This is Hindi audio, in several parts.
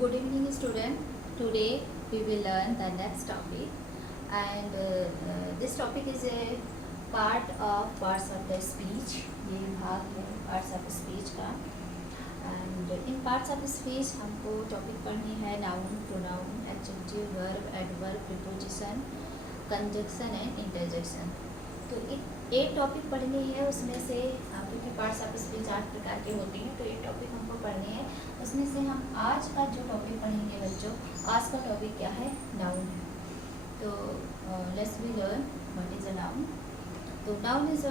Good evening, student. Today we will learn the next topic, and this topic is a part of parts of the speech. ये भाग है parts of speech का. And in parts of speech हमको topic पढ़नी है noun, pronoun, adjective, verb, adverb, preposition, conjunction and interjection. तो एक टॉपिक पढ़नी है, उसमें से क्योंकि पार्ट्स ऑफ स्पीच 8 प्रकार के होते हैं, तो एक टॉपिक हमको पढ़नी है. उसमें से हम आज का जो टॉपिक पढ़ेंगे बच्चों, आज का टॉपिक क्या है? नाउन है. तो let's we learn what is a noun. तो noun is a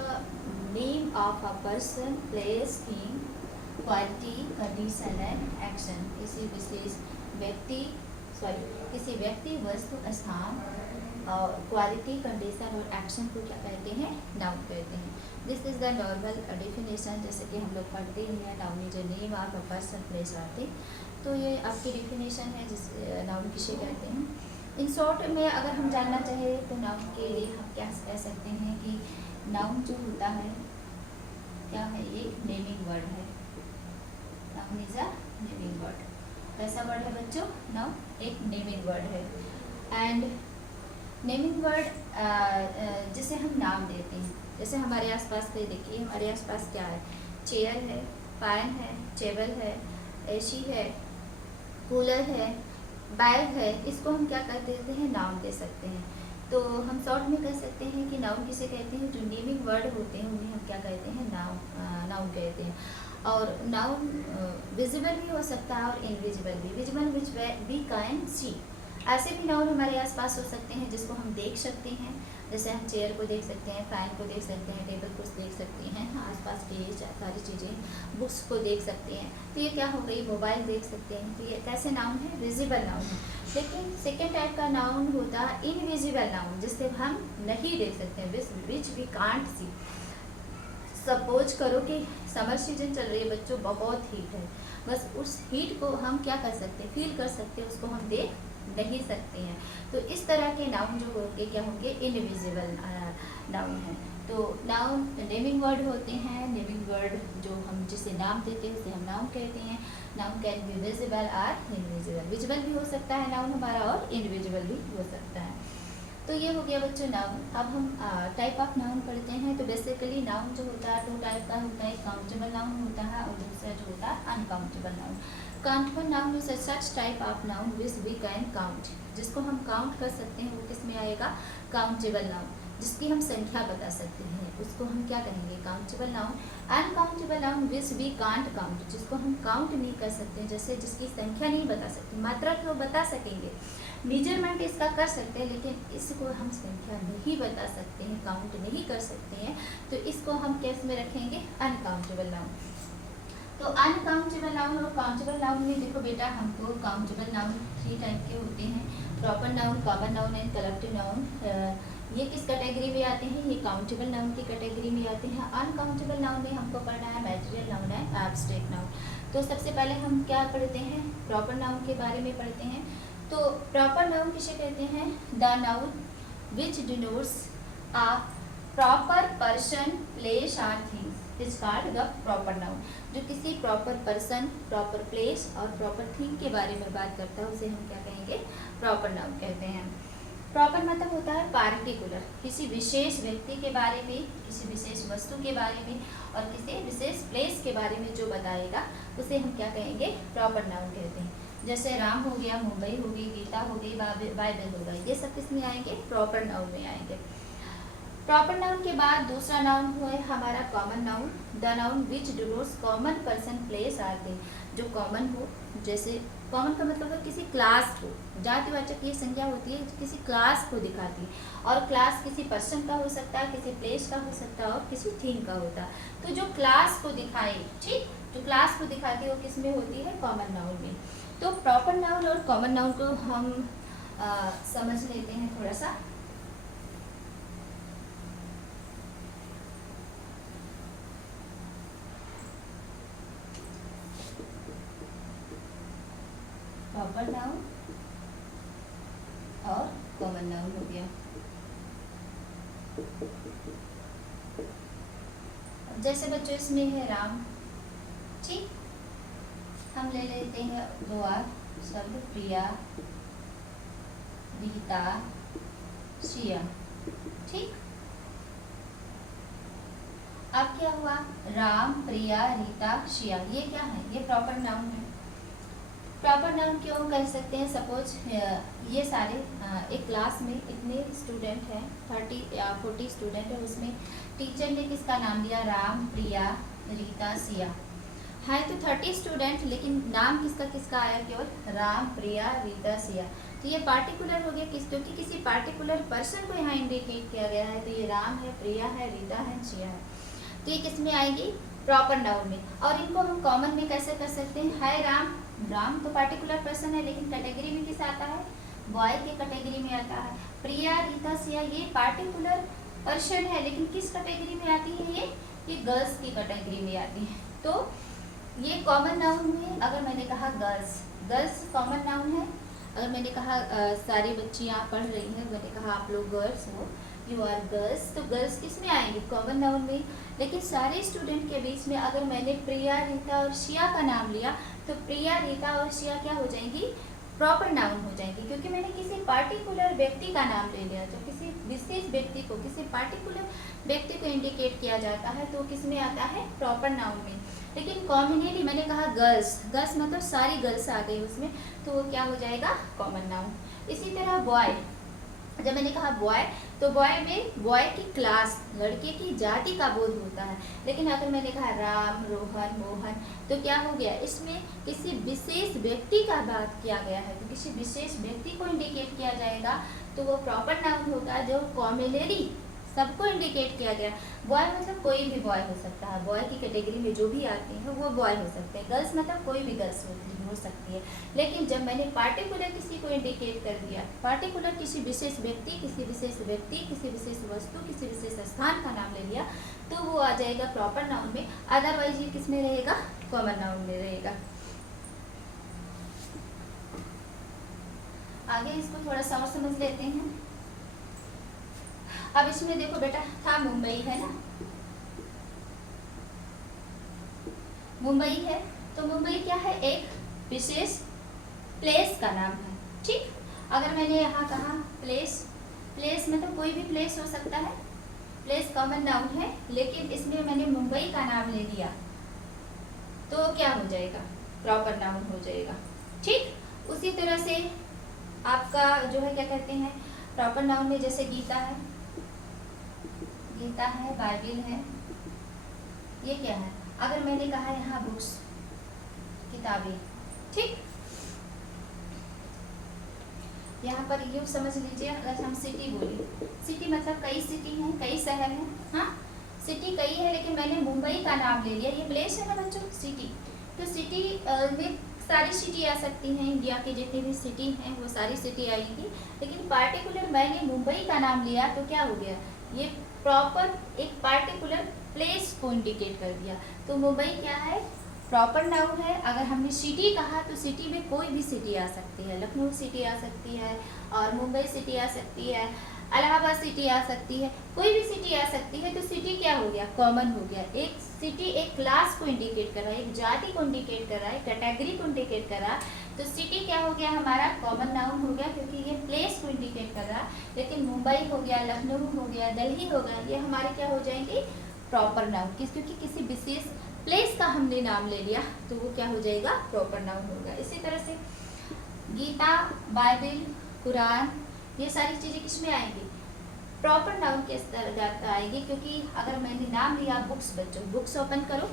name of a person, place, thing, quality, condition and action. किसी व्यक्ति, वस्तु, स्थान और क्वालिटी, कंडीशन और एक्शन को क्या कहते हैं? नाउन कहते हैं. This is the normal definition. जैसे कि हम लोग पढ़ते ही हैं, noun is a name of a person, place और थिंग. तो ये आपकी डेफिनेशन है जिस नाउन किसे कहते हैं. इन शॉर्ट में अगर हम जानना चाहें तो नाउन के लिए हम क्या कह सकते हैं कि नाउन जो होता है क्या है? एक नेमिंग वर्ड है. Noun is a naming word. कैसा वर्ड है बच्चों? नाउन एक नेमिंग वर्ड है. एंड नेमिंग वर्ड जिसे हम नाम देते हैं, जैसे हमारे आसपास पे देखिए, हमारे आसपास क्या है? चेयर है, फैन है, टेबल है, एसी है, कूलर है, बैग है. इसको हम क्या कर देते हैं? नाम दे सकते हैं. तो हम शॉर्ट में कह सकते हैं कि नाउन किसे कहते हैं? जो नेमिंग वर्ड होते हैं उन्हें हम क्या कहते हैं? नाउन कहते हैं. और नाउन विजिबल भी हो सकता है और इनविजिबल भी. Visible which we can see. ऐसे भी नाउन हमारे आसपास हो सकते हैं जिसको हम देख सकते हैं. जैसे हम चेयर को देख सकते हैं, फैन को देख सकते हैं, टेबल को देख सकते हैं, आसपास की सारी चीज़ें, बुक्स को देख सकते हैं. तो ये क्या हो गई? मोबाइल देख सकते हैं. तो ये कैसे नाउन है? विजिबल नाउन है. लेकिन सेकेंड टाइप का नाउन होता है इनविजिबल नाउन, जिससे हम नहीं देख सकते हैं, which we can't see. Suppose करो कि समर सीजन चल रही है बच्चों, बहुत हीट है. बस उस हीट को हम क्या कर सकते हैं? फील कर सकते हैं, उसको हम देख नहीं सकते हैं. तो इस तरह के नाउन जो होंगे क्या होंगे? इनविजिबल नाउन है. तो नाउन नेमिंग वर्ड होते हैं. नेमिंग वर्ड जो हम जिसे नाम देते हैं उसे हम नाउन कहते हैं. नाउन कैन बी विजिबल और इनविजिबल. विजिबल भी हो सकता है नाउन हमारा, और इनविजिबल भी हो सकता है. तो ये हो गया बच्चों नाउन. अब हम टाइप ऑफ नाउन पढ़ते हैं. तो बेसिकली नाउन जो होता है 2 टाइप का होता है. काउंटेबल नाउन होता है और दूसरा जो होता है uncountable noun. Countable noun is such type of noun which we can count. जिसको हम काउंट कर सकते हैं वो किस में आएगा? Countable noun. जिसकी हम संख्या बता सकते हैं उसको हम क्या कहेंगे? Countable noun. Uncountable noun which we can't count. जिसको हम काउंट नहीं कर सकते, जैसे जिसकी संख्या नहीं बता सकते. मात्रा तो बता सकेंगे, मेजरमेंट इसका कर सकते हैं, लेकिन इसको हम संख्या नहीं बता सकते हैं, काउंट नहीं कर सकते हैं. तो इसको हम केस में रखेंगे अनकाउंटेबल नाउन. तो अनकाउंटेबल नाउन और काउंटेबल नाउन में देखो बेटा, हमको काउंटेबल नाउन 3 टाइप के होते हैं. Proper noun, common noun and collective noun. ये किस कैटेगरी में आते हैं? ये काउंटेबल नाउन की कैटेगरी में आते हैं. अनकाउंटेबल नाउन में हमको पढ़ना है material noun and abstract noun. तो सबसे पहले हम क्या पढ़ते हैं? प्रॉपर नाउन के बारे में पढ़ते हैं. तो प्रॉपर नाउन किसे कहते हैं? The noun which denotes a proper person, place और things is called the proper noun. जो किसी प्रॉपर पर्सन, प्रॉपर प्लेस और प्रॉपर थिंग के बारे में बात करता है उसे हम क्या कहेंगे? प्रॉपर नाउन कहते हैं. प्रॉपर मतलब होता है पार्टिकुलर. किसी विशेष व्यक्ति के बारे में, किसी विशेष वस्तु के बारे में और किसी विशेष प्लेस के बारे में जो बताएगा उसे हम क्या कहेंगे? प्रॉपर नाउन कहते हैं. जैसे राम हो गया, मुंबई हो गई, गीता हो गई, बाइबल हो गई, ये सब किस में आएंगे? प्रॉपर नाउन में आएंगे. प्रॉपर नाउन के बाद दूसरा नाउन है हमारा common noun. The noun which denotes common person, place or thing. जो कॉमन हो, जैसे कॉमन का मतलब है किसी क्लास को, जातिवाचक ये संज्ञा होती है, किसी क्लास को दिखाती है. और क्लास किसी पर्सन का हो सकता है, किसी प्लेस का हो सकता है और किसी थिंग का होता है. तो जो क्लास को दिखाए, ठीक, जो क्लास को दिखाती है वो किस में होती है? कॉमन नाउन में. तो प्रॉपर नाउन और कॉमन नाउन को हम समझ लेते हैं थोड़ा सा. प्रॉपर नाउन और कॉमन नाउन हो गया. जैसे बच्चों इसमें है राम, ठीक, हम ले लेते हैं द्वार, शब्द प्रिया, रीता, शिया। ठीक, अब क्या हुआ, राम, प्रिया, रीता, शिया, ये क्या है, ये प्रॉपर नाउन है। प्रॉपर नाउन क्यों कह सकते हैं, सपोज ये सारे एक क्लास में इतने स्टूडेंट हैं, 30 या 40 स्टूडेंट है, उसमें टीचर ने किसका नाम लिया, राम, प्रिया, रीता, सिया। है तो 30 स्टूडेंट, लेकिन नाम किसका किसका आया, केवल राम, प्रिया, रीता, सिया। तो ये पार्टिकुलर हो गया, क्योंकि किसी पार्टिकुलर पर्सन को यहाँ इंडिकेट किया गया है। तो ये राम है, प्रिया है, रीता है, सिया है। तो ये किस में आएगी, प्रॉपर नाउन में। और इनको हम कॉमन में कैसे कर सकते हैं, है राम, राम तो पार्टिकुलर पर्सन है, लेकिन कैटेगरी में किस आता है, बॉय के कैटेगरी में आता है। प्रिया, रीता, सिया ये पार्टिकुलर पर्सन है, लेकिन किस कैटेगरी में आती है, ये गर्ल्स की कैटेगरी में आती है। तो ये कॉमन नाउन में, अगर मैंने कहा गर्ल्स, गर्ल्स कॉमन नाउन है। अगर मैंने कहा सारी बच्चियाँ पढ़ रही हैं, मैंने कहा आप लोग गर्ल्स हो, यू आर गर्ल्स, तो गर्ल्स किस में आएंगे, कॉमन नाउन में। लेकिन सारे स्टूडेंट के बीच में अगर मैंने प्रिया, रीता और शिया का नाम लिया, तो प्रिया, रीता और शिया क्या हो जाएंगी, प्रॉपर नाउन हो जाएंगी, क्योंकि मैंने किसी पार्टिकुलर व्यक्ति का नाम ले लिया। तो किसी विशेष व्यक्ति को, किसी पार्टिकुलर व्यक्ति को इंडिकेट किया जाता है, तो किस में आता है, प्रॉपर नाउन में। लेकिन कॉमनली मैंने कहा गर्ल्स, गर्ल्स मतलब सारी गर्ल्स आ गई उसमें, तो वो क्या हो जाएगा, कॉमन नाउन। इसी तरह बॉय, जब मैंने कहा बॉय, तो बॉय में बॉय की क्लास, लड़के की जाति का बोध होता है। लेकिन अगर मैंने कहा राम, रोहन, मोहन, तो क्या हो गया, इसमें किसी विशेष व्यक्ति का बात किया गया है। तो किसी विशेष व्यक्ति को इंडिकेट किया जाएगा, तो वो प्रॉपर नाउन होता है, जो कॉमनली सबको इंडिकेट किया गया। बॉय मतलब कोई भी बॉय हो सकता है, बॉय की कैटेगरी में जो भी आते हैं वो बॉय हो सकते हैं। गर्ल्स मतलब कोई भी गर्ल्स हो सकती है। लेकिन जब मैंने पार्टिकुलर किसी को इंडिकेट कर दिया, पार्टिकुलर किसी विशेष व्यक्ति, किसी विशेष वस्तु, किसी विशेष स्थान का नाम ले लिया, तो वो आ जाएगा प्रॉपर नाउन में। अदरवाइज ये किस में रहेगा, कॉमन नाउन में रहेगा। आगे इसको थोड़ा सा और समझ लेते हैं। अब इसमें देखो बेटा, था मुंबई, है ना, मुंबई है, तो मुंबई क्या है, एक विशेष प्लेस का नाम है। ठीक, अगर मैंने यहाँ कहा प्लेस, प्लेस में तो कोई भी प्लेस हो सकता है, प्लेस कॉमन नाउन है, लेकिन इसमें मैंने मुंबई का नाम ले लिया, तो क्या हो जाएगा, प्रॉपर नाउन हो जाएगा। ठीक, उसी तरह से आपका जो है क्या कहते हैं, प्रॉपर नाउन में जैसे गीता है, गीता है, बाइबिल है, ये क्या है। अगर मैंने कहा यहाँ बुक्स, किताबें, ठीक, यहाँ पर यूँ समझ लीजिए, अगर हम सिटी बोले, सिटी मतलब कई सिटी हैं, कई शहर हैं, हाँ, सिटी कई है, लेकिन मैंने मुंबई का नाम ले लिया, ये प्लेस है ना बच्चों, सिटी। तो सिटी में सारी सिटी आ सकती हैं, इंडिया की जितनी भी सिटी हैं वो सारी सिटी आएंगी, लेकिन पार्टिकुलर मैंने मुंबई का नाम लिया, तो क्या हो गया, ये प्रॉपर एक पार्टिकुलर प्लेस को इंडिकेट कर दिया। तो मुंबई क्या है, प्रॉपर नाउन है। अगर हमने सिटी कहा, तो सिटी में कोई भी सिटी आ सकती है, लखनऊ सिटी आ सकती है, और मुंबई सिटी आ सकती है, इलाहाबाद सिटी आ सकती है, कोई भी सिटी आ सकती है। तो सिटी क्या हो गया, कॉमन हो गया। एक सिटी एक क्लास को इंडिकेट कर रहा है, एक जाति को इंडिकेट कर रहा है, कैटेगरी को इंडिकेट कर रहा है। तो सिटी क्या हो गया, हमारा कॉमन नाउन हो गया, क्योंकि ये प्लेस को इंडिकेट कर रहा है। लेकिन मुंबई हो गया, लखनऊ हो गया, दिल्ली हो गया, ये हमारे क्या हो जाएंगे, प्रॉपर नाउन। क्योंकि किसी विशेष प्लेस का हमने नाम ले लिया, तो वो क्या हो जाएगा, प्रॉपर नाउन होगा। इसी तरह से गीता, बाइबिल, कुरान, ये सारी चीज़ें किस में आएंगी, प्रॉपर नाउन के अंतर्गत आएगी। क्योंकि अगर मैंने नाम लिया बुक्स, बच्चों बुक्स ओपन करो,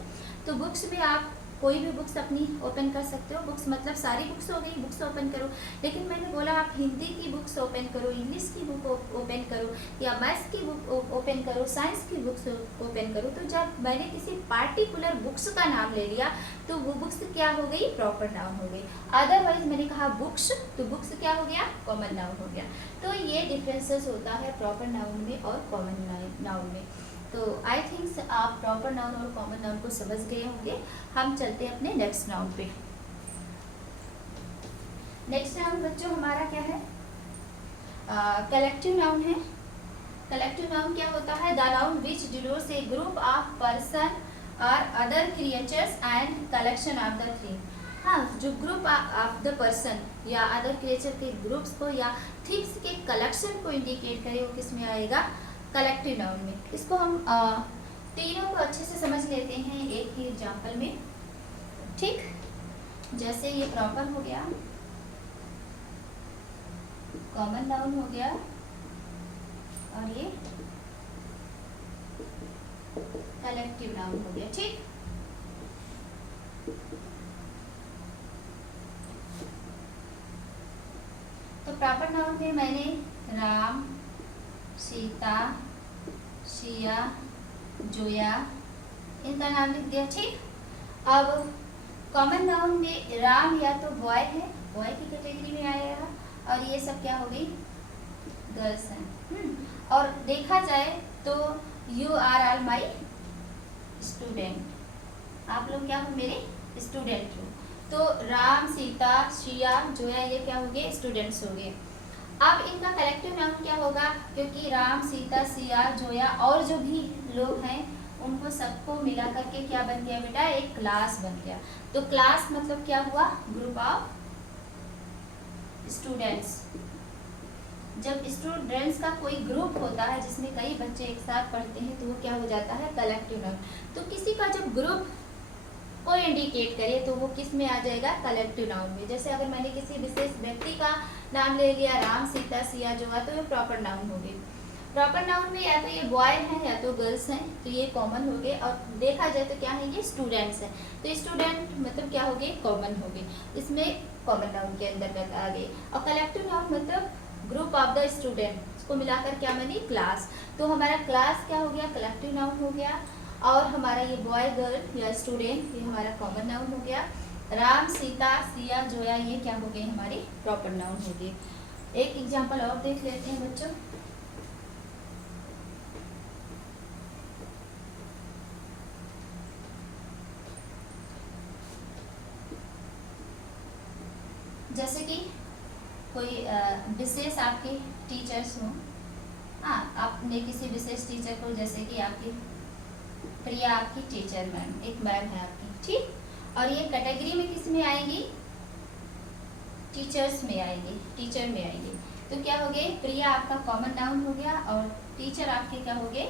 तो बुक्स में आप कोई भी बुक्स अपनी ओपन कर सकते हो। बुक्स मतलब सारी बुक्स हो गई, बुक्स ओपन करो। लेकिन मैंने बोला आप हिंदी की बुक्स ओपन करो, इंग्लिश की बुक ओपन करो, या मैथ्स की बुक ओपन करो, साइंस की बुक्स ओपन करो। तो जब मैंने किसी पार्टिकुलर बुक्स का नाम ले लिया, तो वो बुक्स क्या हो गई, प्रॉपर नाउन हो गई। अदरवाइज मैंने कहा बुक्स, तो बुक्स क्या हो गया, कॉमन नाउन हो गया। तो ये डिफरेंसेस होता है प्रॉपर नाउन में और कॉमन नाउन में। तो आई थिंक्स आप प्रॉपर नाउन और कॉमन नाउन को समझ गए होंगे। हम चलते हैं अपने नेक्स्ट नाउन पे। नेक्स्ट नाउन बच्चों हमारा क्या है, कलेक्टिव नाउन है। कलेक्टिव नाउन क्या होता है, the noun which denotes a group of person और other creatures and collection of the thing. हाँ, जो ग्रुप ऑफ द पर्सन या अदर क्रिएचर के ग्रुप्स को या थिंग्स के कलेक्शन को इंडिकेट करे, वो किस में आएगा? कलेक्टिव नाउन में। इसको हम तीनों को अच्छे से समझ लेते हैं एक ही एग्जांपल में। ठीक, जैसे ये प्रॉपर हो गया, कॉमन नाउन हो गया, और ये कलेक्टिव नाउन हो गया। ठीक, तो प्रॉपर नाउन में मैंने राम, सीता, सिया, जोया इनका नाम लिख दिया। ठीक, अब कॉमन नाउन में राम या तो बॉय है, बॉय की कैटेगरी में आएगा, और ये सब क्या हो गई? गर्ल्स हैं। और देखा जाए तो you are all my student, आप लोग क्या हो? मेरे स्टूडेंट हो। तो राम, सीता, सिया, जोया ये क्या हो गए? स्टूडेंट्स हो गए। अब इनका कलेक्टिव नाउन क्या होगा? क्योंकि राम, सीता, सिया, जोया और जो भी लोग हैं उनको सबको मिला करके क्या बन गया बेटा? एक क्लास बन गया। तो क्लास मतलब क्या हुआ? Group of students. जब स्टूडेंट्स का कोई ग्रुप होता है जिसमें कई बच्चे एक साथ पढ़ते हैं तो वो क्या हो जाता है? Collective noun. तो किसी का जब ग्रुप को इंडिकेट करे तो वो किस में आ जाएगा? कलेक्टिव नाउन में। जैसे अगर मैंने किसी विशेष व्यक्ति का नाम ले लिया, राम, सीता, सिया, जोया, तो ये प्रॉपर नाउन हो गई। प्रॉपर नाउन में या तो ये बॉय हैं या तो गर्ल्स हैं, तो ये कॉमन हो गए। और देखा जाए तो क्या है? ये स्टूडेंट्स हैं, तो स्टूडेंट मतलब क्या हो गए? कॉमन हो गए। इसमें कॉमन नाउन के अंतर्गत आ गए। और कलेक्टिव नाउन मतलब ग्रुप ऑफ द स्टूडेंट, इसको मिलाकर क्या बनी? क्लास। तो हमारा क्लास क्या हो गया? कलेक्टिव नाउन हो गया। और हमारा ये बॉय, गर्ल या स्टूडेंट ये हमारा कॉमन नाउन हो गया। राम, सीता, सिया, जोया ये क्या हो गए? हमारे प्रॉपर नाउन हो गए। एक एग्जांपल और देख लेते हैं बच्चों। जैसे कि कोई विशेष आपके टीचर्स हों। हाँ, आपने किसी विशेष टीचर को, जैसे कि आपकी प्रिया आपकी टीचर मैम, एक मैम है आपकी। ठीक, और ये कैटेगरी में किस में आएंगी? टीचर्स में आएंगे, टीचर में आएंगे। तो क्या हो गए? प्रिया आपका कॉमन नाउन हो गया, और टीचर आपके क्या हो गए?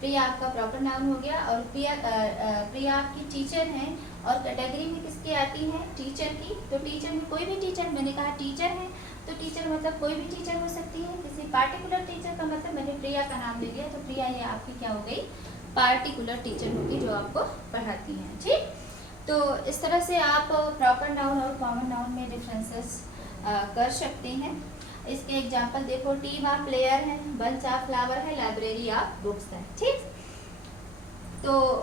प्रिया आपका प्रॉपर नाउन हो गया। और प्रिया आपकी टीचर हैं, और कैटेगरी में किसकी आती है? टीचर की। तो टीचर में कोई भी टीचर, मैंने कहा टीचर है तो टीचर मतलब कोई भी टीचर हो सकती है। किसी पार्टिकुलर टीचर का मतलब मैंने प्रिया का नाम ले लिया, तो प्रिया ये आपकी क्या हो गई? पार्टिकुलर टीचर होगी जो आपको पढ़ाती हैं। ठीक, तो इस तरह से आप प्रॉपर नाउन और कॉमन नाउन में डिफरेंसेस कर सकते हैं। इसके एग्जांपल देखो, टीम ऑफ प्लेयर है, बंच ऑफ फ्लावर है, लाइब्रेरी ऑफ बुक्स है। ठीक, तो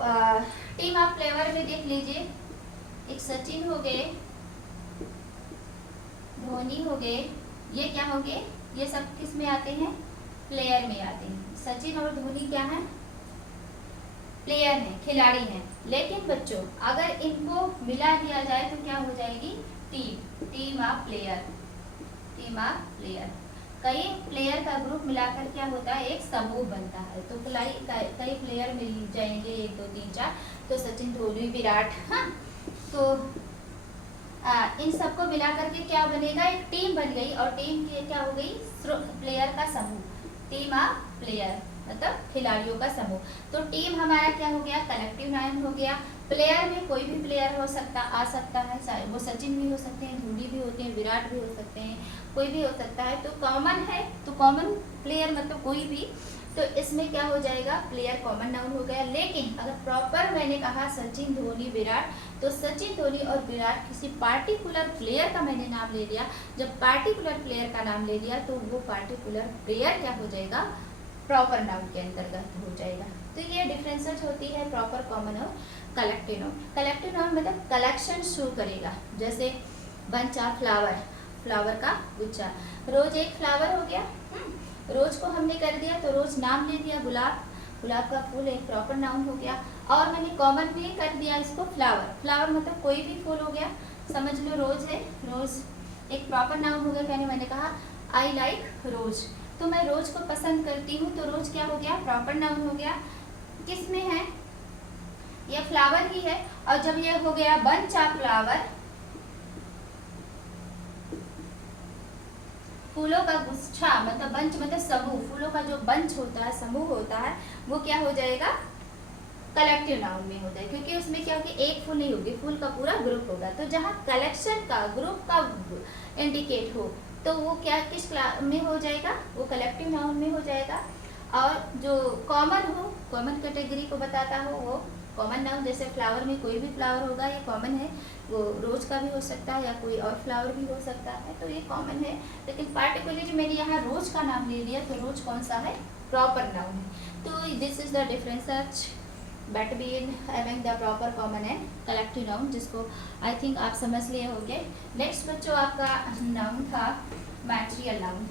टीम ऑफ प्लेयर में देख लीजिए, एक सचिन हो गए, धोनी हो गए, ये क्या हो गए? ये सब किस में आते हैं? प्लेयर में आते हैं। सचिन और धोनी क्या है? प्लेयर हैं, खिलाड़ी हैं। लेकिन बच्चों अगर इनको मिला दिया जाए तो क्या हो जाएगी? Team, team of player, team of player. कई प्लेयर का ग्रुप मिलाकर क्या होता है? एक समूह बनता है। तो कई प्लेयर मिल जाएंगे, 1 2 3 4, तो सचिन, धोनी, विराट। हाँ, तो इन सबको मिला करके क्या बनेगा? एक टीम बन गई, और टीम की क्या हो गई? प्लेयर का समूह, टीम ऑफ प्लेयर मतलब खिलाड़ियों का समूह। तो टीम हमारा क्या हो गया? कलेक्टिव नाउन हो गया। प्लेयर में कोई भी प्लेयर हो सकता, आ सकता है, चाहे वो सचिन भी हो सकते हैं, धोनी भी होते हैं, विराट भी हो सकते हैं, कोई भी हो सकता है। तो कॉमन है, तो कॉमन प्लेयर मतलब कोई भी, तो इसमें क्या हो जाएगा? प्लेयर कॉमन नाउन हो गया। लेकिन अगर प्रॉपर मैंने कहा सचिन, धोनी, विराट, तो सचिन, धोनी और विराट किसी पार्टिकुलर प्लेयर का मैंने नाम ले लिया। जब पार्टिकुलर प्लेयर का नाम ले लिया तो वो पार्टिकुलर प्लेयर क्या हो जाएगा? प्रॉपर नाउन के अंतर्गत हो जाएगा। तो ये डिफरेंसेस होती है प्रॉपर, कॉमन और कलेक्टिव नाउन। कलेक्टिव नाउन मतलब कलेक्शन शो करेगा। जैसे बंच ऑफ फ्लावर, फ्लावर का गुच्छा। रोज एक फ्लावर हो गया, रोज को हमने कर दिया तो रोज नाम ले दिया, गुलाब, गुलाब का फूल एक प्रॉपर नाउन हो गया। और मैंने कॉमन भी कर दिया इसको फ्लावर, फ्लावर मतलब कोई भी फूल हो गया, समझ लो रोज है, रोज एक प्रॉपर नाउन हो गया। कहने मैंने कहा आई लाइक रोज, तो मैं रोज को पसंद करती हूँ, तो रोज क्या हो गया? प्रॉपर नाउन हो गया। किस में है? ये फ्लावर ही है। और जब ये हो गया बंच ऑफ फ्लावर, फूलों का गुच्छा मतलब बंच मतलब समूह, फूलों का जो बंच होता है, समूह होता है, वो क्या हो जाएगा, कलेक्टिव नाउन में हो जाए, क्योंकि उसमें क्या होगी, एक फूल नहीं होगी, फूल का पूरा ग्रुप होगा। तो जहाँ कलेक्शन का, ग्रुप का इंडिकेट हो, तो वो क्या किस क्लास में हो जाएगा, वो कलेक्टिव नाउन में हो जाएगा। और जो कॉमन हो, कॉमन कैटेगरी को बताता हो, वो कॉमन नाउन, जैसे फ्लावर में कोई भी फ्लावर होगा, ये कॉमन है, वो रोज का भी हो सकता है या कोई और फ्लावर भी हो सकता है, तो ये कॉमन है। लेकिन पार्टिकुलरली मैंने यहाँ रोज का नाम ले लिया, तो रोज कौन सा है, प्रॉपर नाउन है। तो this is the difference between having the proper common and collective noun, जिसको आई थिंक आप समझ लिए होंगे। नेक्स्ट बच्चों आपका नाउन था मैटेरियल नाउन।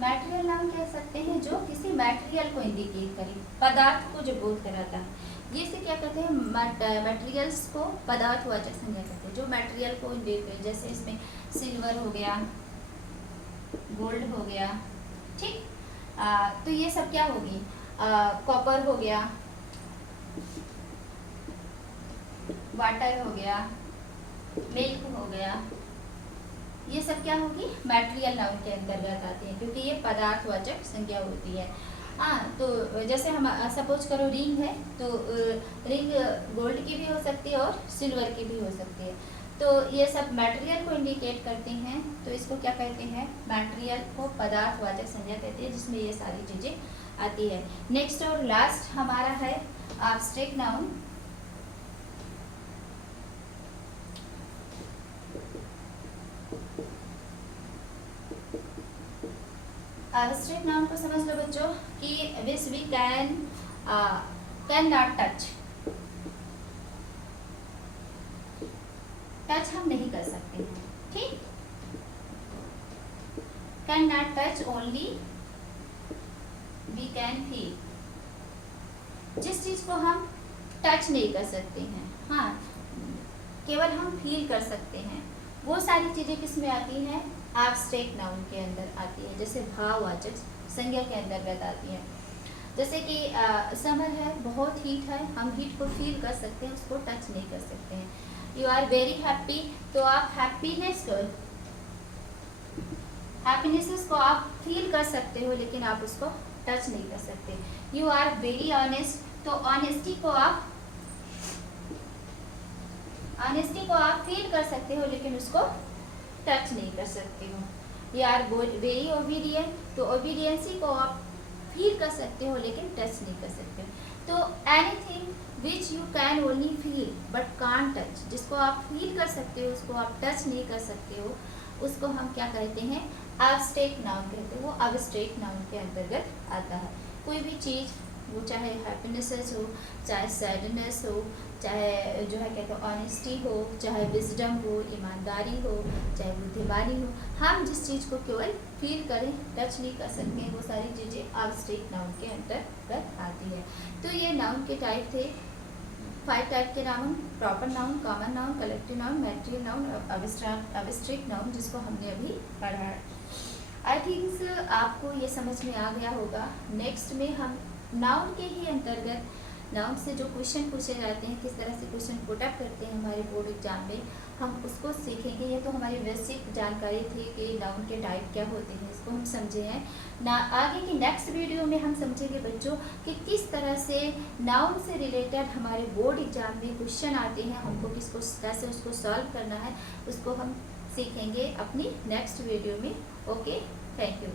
मैटेरियल नाउन कह सकते हैं जो किसी मैटेरियल को इंडिकेट करे, पदार्थ को जो बोध कराता है। ये से क्या कहते हैं, मटेरियल्स को पदार्थवाचक संज्ञा कहते हैं, जो मटेरियल को इंडिकेट, जैसे इसमें सिल्वर हो गया, गोल्ड हो गया, ठीक। तो ये सब क्या होगी, कॉपर हो गया, वाटर हो गया, मिल्क हो गया, ये सब क्या होगी, मटेरियल नाउन के अंतर्गत आते हैं, क्योंकि ये पदार्थवाचक संज्ञा होती है। हाँ, तो जैसे हम सपोज करो रिंग है, तो रिंग गोल्ड की भी हो सकती है और सिल्वर की भी हो सकती है। तो ये सब मटेरियल को इंडिकेट करते हैं, तो इसको क्या कहते हैं, मटेरियल को पदार्थवाचक संज्ञा कहते हैं, जिसमें ये सारी चीज़ें आती है। नेक्स्ट और लास्ट हमारा है एब्स्ट्रैक्ट नाउन। एब्स्ट्रैक्ट नाउन को समझ लो बच्चों कि which we can not touch, touch हम नहीं कर सकते हैं, ठीक। Can not touch, only we can feel, जिस चीज को हम टच नहीं कर सकते हैं, हाँ, केवल हम फील कर सकते हैं, वो सारी चीजें किस में आती हैं, एब्स्ट्रैक्ट नाउन के अंदर आती है, जैसे भाववाचक संज्ञा के अंतर्गत आती है। जैसे कि समर है, बहुत हीट है, हम हीट को फील कर सकते हैं, उसको टच नहीं कर सकते हैं। यू आर वेरी हैप्पी, तो आप हैप्पीनेस को आप फील कर सकते हो, लेकिन आप उसको टच नहीं कर सकते। यू आर वेरी ऑनेस्ट, तो ऑनेस्टी को आप फील कर सकते हो, लेकिन उसको टच नहीं कर सकते हो। यू आर वेरी ओबीडियंट, तो ओबीडियंसी को आप फील कर सकते हो, लेकिन टच नहीं कर सकते हो। तो anything which you can only feel but can't touch, जिसको आप फील कर सकते हो, उसको आप टच नहीं कर सकते हो, उसको हम क्या कहते हैं, एब्स्ट्रैक्ट नाउन कहते हैं। वो एब्स्ट्रैक्ट नाउन के अंतर्गत आता है। कोई भी चीज़, वो चाहे हैप्पीनेस हो, चाहे सैडनेस हो, चाहे जो है कहते हैं ऑनेस्टी हो, चाहे विजडम हो, ईमानदारी हो, चाहे बुद्धिमानी हो, हम जिस चीज़ को केवल फील करें, टच नहीं कर सकते हैं, वो सारी चीज़ें एब्स्ट्रैक्ट नाउन के अंतर्गत आती है। तो ये नाउन के टाइप थे, 5 टाइप के noun, proper noun, common noun, collective noun, material noun, abstract noun, जिसको हमने अभी पढ़ा है। आई थिंक आपको ये समझ में आ गया होगा। नेक्स्ट में हम नाउन के ही अंतर्गत, नाउन से जो क्वेश्चन पूछे जाते हैं, किस तरह से क्वेश्चन पुट अप करते हैं हमारे बोर्ड एग्जाम में, हम उसको सीखेंगे। ये तो हमारी बेसिक जानकारी थी कि नाउन के टाइप क्या होते हैं, इसको हम समझे हैं ना। आगे की नेक्स्ट वीडियो में हम समझेंगे बच्चों कि किस तरह से नाउन से रिलेटेड हमारे बोर्ड एग्जाम में क्वेश्चन आते हैं, हमको कैसे उसको सॉल्व करना है, उसको हम सीखेंगे अपनी नेक्स्ट वीडियो में। Okay, thank you.